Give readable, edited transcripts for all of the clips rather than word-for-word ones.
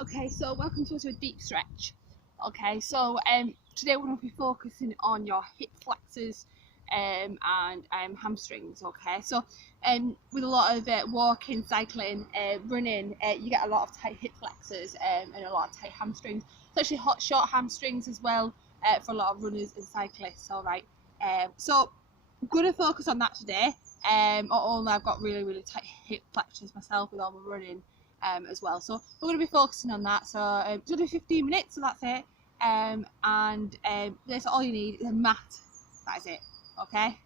Okay, so welcome to a deep stretch. Okay, so today we're going to be focusing on your hip flexors and hamstrings. Okay, so with a lot of walking, cycling, running, you get a lot of tight hip flexors and a lot of tight hamstrings, especially short hamstrings as well for a lot of runners and cyclists. All right, so I'm going to focus on that today. Although I've got really tight hip flexors myself with all my running. As well. So we're going to be focusing on that. So it's only 15 minutes, so that's it. That's all you need is a mat. That is it. Okay.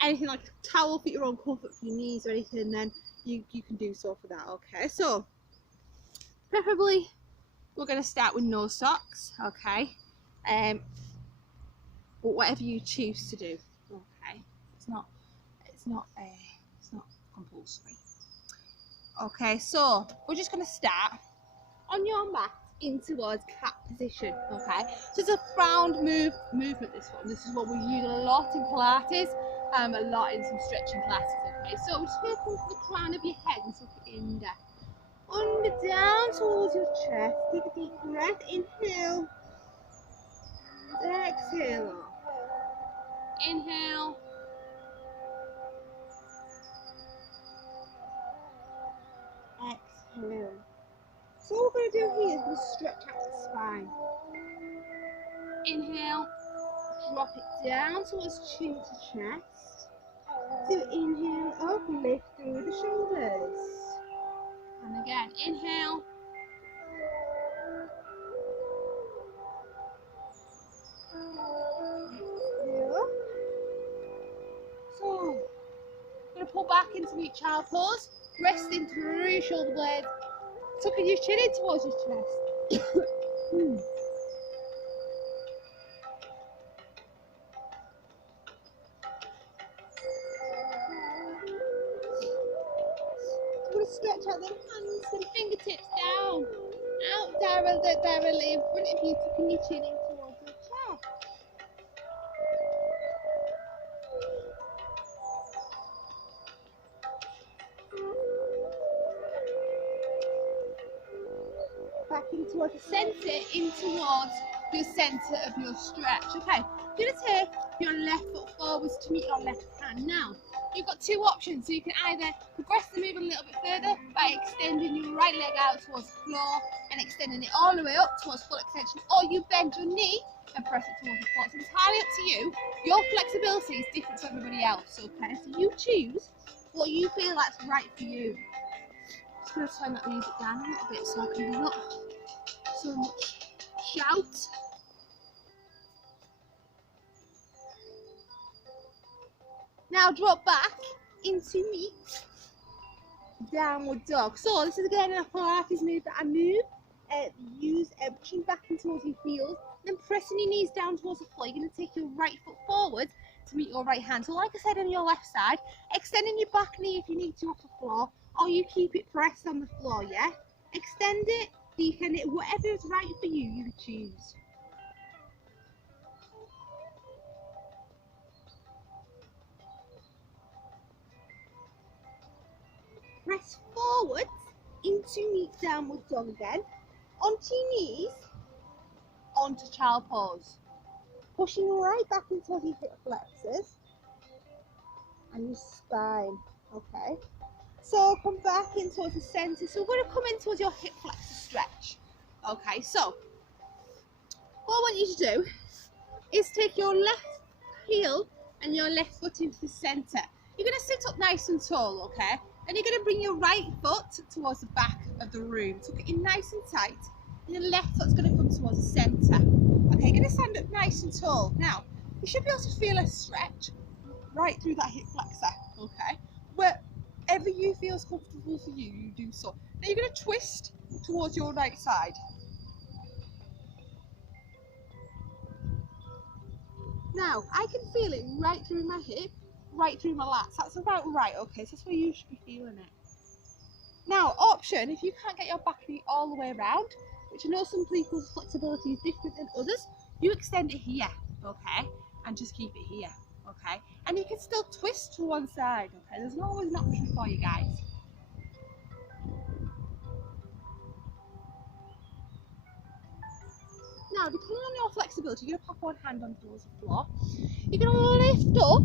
Anything like a towel for your own comfort for your knees or anything, then you can do so for that. Okay. So preferably we're going to start with no socks. Okay. But whatever you choose to do. Okay. It's not compulsory. Okay, so we're just going to start on your mat in towards cat position. Okay, so it's a round movement. This is what we use a lot in Pilates, a lot in some stretching classes. Okay, so we're just going to come to the crown of your head and tuck it under down towards your chest. Take a deep breath, inhale, and exhale. Inhale. Exhale. So what we're going to do here is we'll stretch out the spine. Inhale, drop it down towards chin to chest. So inhale up, lift through the shoulders. And again, inhale. Exhale. So, I'm going to pull back into meet child pose, resting through your shoulder blades, tucking your chin in towards your chest. Stretch out the hands and fingertips down, out directly in front of you, tucking your chin in towards your chest. Back in towards the centre, in towards the centre of your stretch. Okay, you're going to take your left foot forwards to meet your left hand. Now, you've got two options, so you can either progress the move a little bit further by extending your right leg out towards the floor and extending it all the way up towards full extension, or you bend your knee and press it towards the floor. It's entirely up to you. Your flexibility is different to everybody else, okay? So you choose what you feel that's right for you. Just going to turn that music down a little bit so I can not so much shout. Now drop back into meet downward dog. So this is again a Pilates move that I move. Use pushing back in towards your heels, then pressing your knees down towards the floor. You're going to take your right foot forward to meet your right hand. So like I said on your left side, extending your back knee if you need to off the floor, or you keep it pressed on the floor, yeah? Extend it, deepen it, whatever is right for you, you choose. Press forward into meet downward dog again, onto your knees, onto child pose. Pushing right back into your hip flexors and your spine, okay? So come back in towards the centre. So we're going to come in towards your hip flexor stretch, okay? So what I want you to do is take your left heel and your left foot into the centre. You're going to sit up nice and tall, okay? And you're going to bring your right foot towards the back of the room. Tuck it in nice and tight. And your left foot's going to come towards the centre. Okay, you're going to stand up nice and tall. Now, you should be able to feel a stretch right through that hip flexor, okay? Wherever you feel is comfortable for you, you do so. Now you're going to twist towards your right side. Now, I can feel it right through my hip, right through my lats. That's about right, okay? So that's where you should be feeling it. Now, option, if you can't get your back knee all the way around, which I know some people's flexibility is different than others, you extend it here, okay? And just keep it here, okay? And you can still twist to one side, okay? There's always an option for you guys. Now, depending on your flexibility, you're going to pop one hand on towards the floor. You're going to lift up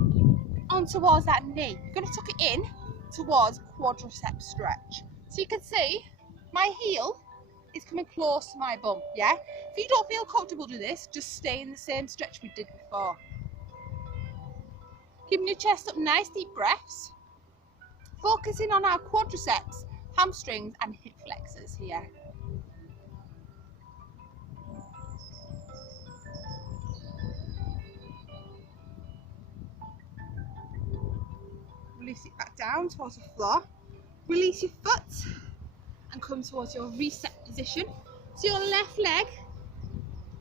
on towards that knee. You're going to tuck it in towards quadricep stretch. So you can see my heel is coming close to my bum, yeah? If you don't feel comfortable doing this, just stay in the same stretch we did before. Keeping your chest up, nice deep breaths. Focusing on our quadriceps, hamstrings and hip flexors here. Release it back down towards the floor. Release your foot and come towards your reset position. So your left leg,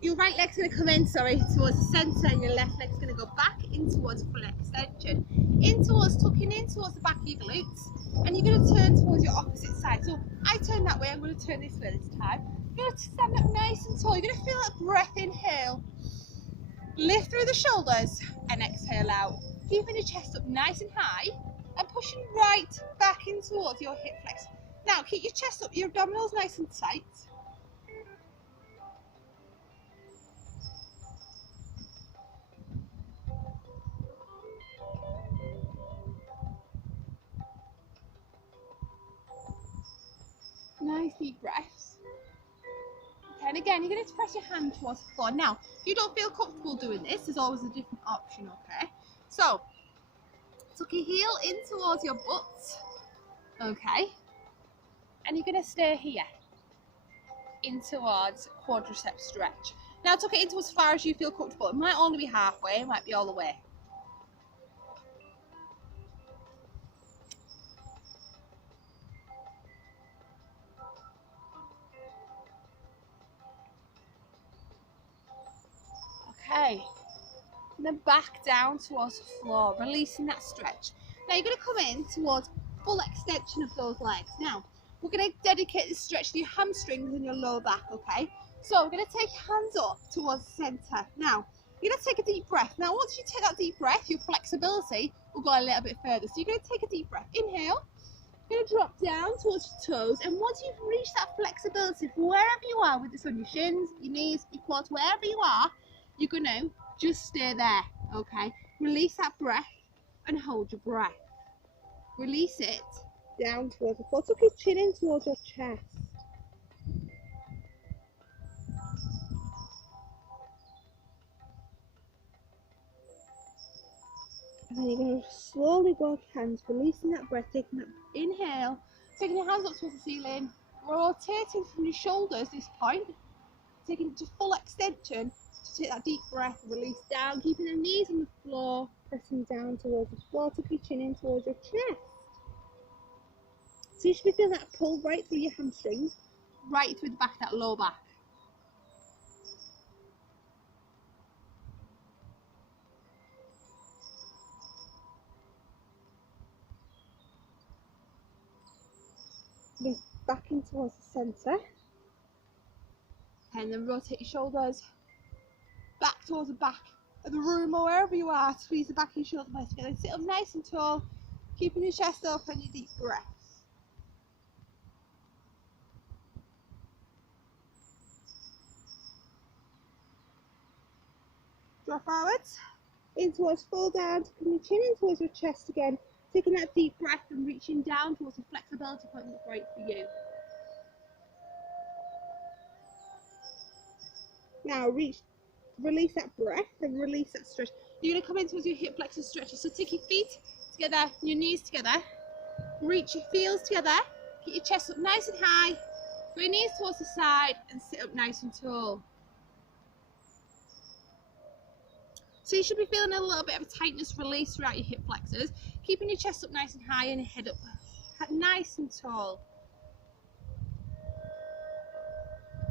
your right leg's going to come in, towards the centre, and your left leg's going to go back in towards full extension. In towards, tucking in towards the back of your glutes, and you're going to turn towards your opposite side. So I turn that way, I'm going to turn this way this time. You're going to stand up nice and tall. You're going to feel that breath, inhale. Lift through the shoulders and exhale out. Keeping your chest up nice and high and pushing right back in towards your hip flex. Now keep your chest up, your abdominals nice and tight. Nice deep breaths. Okay, and again, you're going to press your hand towards the floor. Now, if you don't feel comfortable doing this, there's always a different option, okay? So, tuck your heel in towards your butt, okay? And you're going to stay here, in towards quadricep stretch. Now, tuck it into as far as you feel comfortable. It might only be halfway, it might be all the way. Okay, and then back down towards the floor, releasing that stretch. Now you're going to come in towards full extension of those legs. Now, we're going to dedicate this stretch to your hamstrings and your lower back, okay? So we're going to take your hands up towards the centre. Now, you're going to take a deep breath. Now, once you take that deep breath, your flexibility will go a little bit further. So you're going to take a deep breath. Inhale. You're going to drop down towards your toes. And once you've reached that flexibility from wherever you are, with this on your shins, your knees, your quads, wherever you are, you're going to just stay there, okay? Release that breath and hold your breath. Release it down towards the floor. Tuck your chin in towards your chest. And then you're going to slowly walk hands, releasing that breath, taking that inhale, taking your hands up towards the ceiling, rotating from your shoulders this point, taking it to full extension, to take that deep breath, release down, keeping the knees on the floor, pressing down towards the floor, tuck your chin in towards your chest. So you should be feeling that pull right through your hamstrings, right through the back of that lower back. Lift back in towards the centre. And then rotate your shoulders back towards the back of the room or wherever you are. Squeeze the back of your shoulders back together. Sit up nice and tall, keeping your chest up and your deep breaths. Draw forwards, in towards full down, taking your chin in towards your chest again, taking that deep breath and reaching down towards the flexibility point that's right for you. Now release that breath and release that stretch. You're going to come in towards your hip flexor stretches. So take your feet together, your knees together, reach your heels together, get your chest up nice and high, throw your knees towards the side and sit up nice and tall. So you should be feeling a little bit of a tightness release throughout your hip flexors, keeping your chest up nice and high and your head up nice and tall.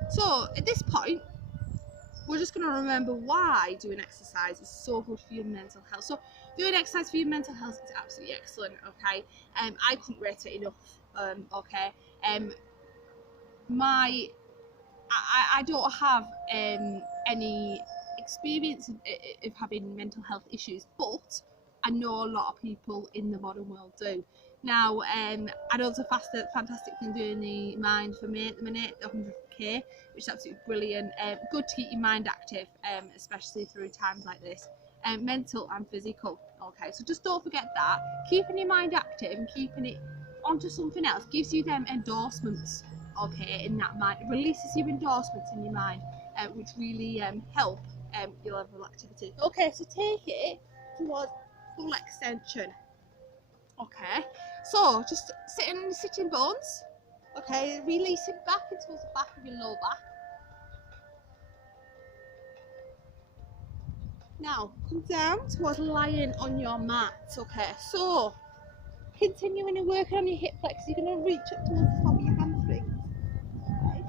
So at this point, we're just going to remember why doing exercise is so good for your mental health. So doing exercise for your mental health is absolutely excellent, okay? I couldn't rate it enough, okay? I don't have any experience of having mental health issues, but I know a lot of people in the modern world do. Now, I know it's a fantastic thing doing the mind for me at the minute, the 100k, which is absolutely brilliant. Good to keep your mind active, especially through times like this, mental and physical. Okay, so just don't forget that. Keeping your mind active and keeping it onto something else gives you them endorsements, okay, in that mind. It releases your endorsements in your mind, which really help your level of activity. Okay, so take it towards full extension. Okay, so just sitting in the sitting bones. Okay, releasing back into the back of your lower back. Now come down towards lying on your mat. Okay, so continuing to work on your hip flexors, you're going to reach up towards the top of your hamstrings. Okay.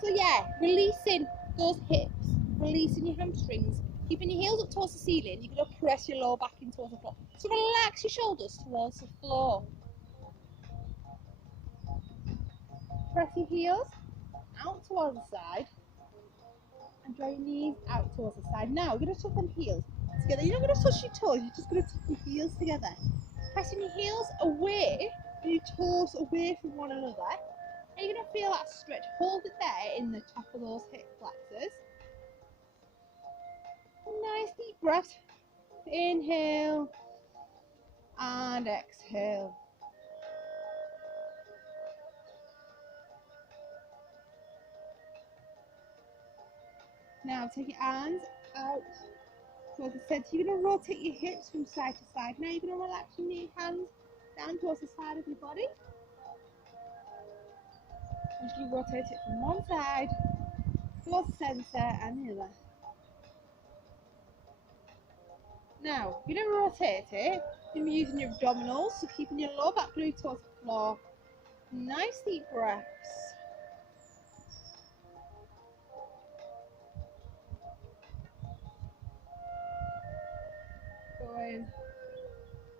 So yeah, releasing those hips, releasing your hamstrings, keeping your heels up towards the ceiling. You're going to press your lower back in towards the floor. So relax your shoulders towards the floor. Press your heels out towards the side and draw your knees out towards the side. Now you're going to tuck them heels together. You're not going to touch your toes, you're just going to tuck your heels together. Pressing your heels away and your toes away from one another. And you're going to feel that stretch. Hold it there in the top of those hip flexors. Nice deep breath. Inhale and exhale. Now take your arms out towards the centre. You're going to rotate your hips from side to side. Now you're going to relax your hands down towards the side of your body. Usually rotate it from one side towards the centre and the other. Now you're going to rotate it. You're using your abdominals, so keeping your lower back glued towards the floor. Nice deep breaths. Going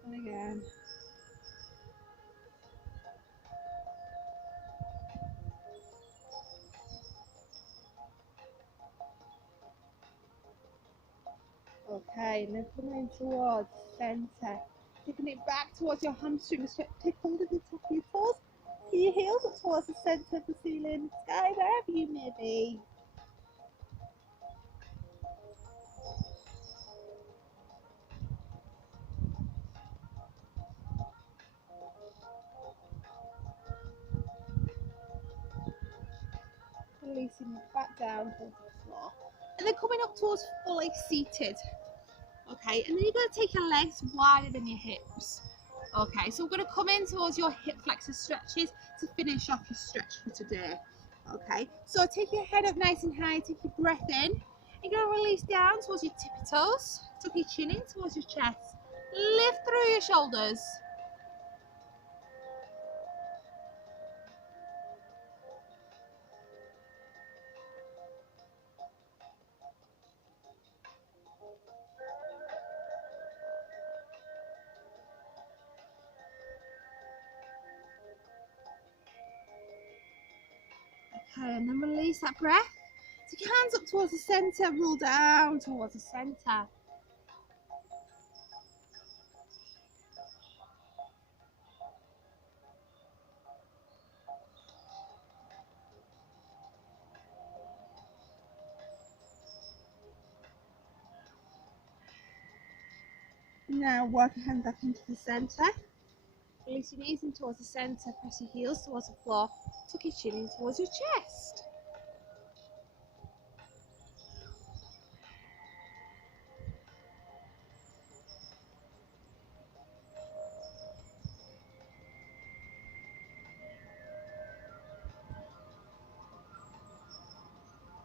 and again. Okay, and then coming towards centre. Taking it back towards your hamstrings. Take hold of the top of your toes. Keep your heels up towards the centre of the ceiling, sky, wherever you may be. Releasing it back down towards the floor. And then coming up towards fully seated. Okay, and then you're going to take your legs wider than your hips. Okay, so we're going to come in towards your hip flexor stretches to finish off your stretch for today. Okay, so take your head up nice and high, take your breath in. You're going to release down towards your tippy toes, tuck your chin in towards your chest. Lift through your shoulders. Okay, and then release that breath. Take your hands up towards the centre, roll down towards the centre. Now work your hands back into the centre. Release your knees in towards the centre, press your heels towards the floor, tuck your chin in towards your chest.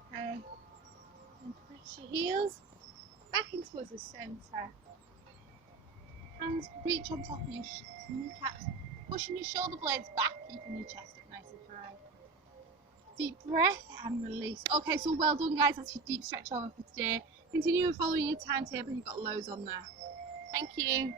Okay, and press your heels back in towards the centre. Hands reach on top of your kneecaps, pushing your shoulder blades back, keeping your chest up nice and high. Deep breath and release. Okay, so well done guys, that's your deep stretch over for today. Continue following your timetable, you've got loads on there. Thank you.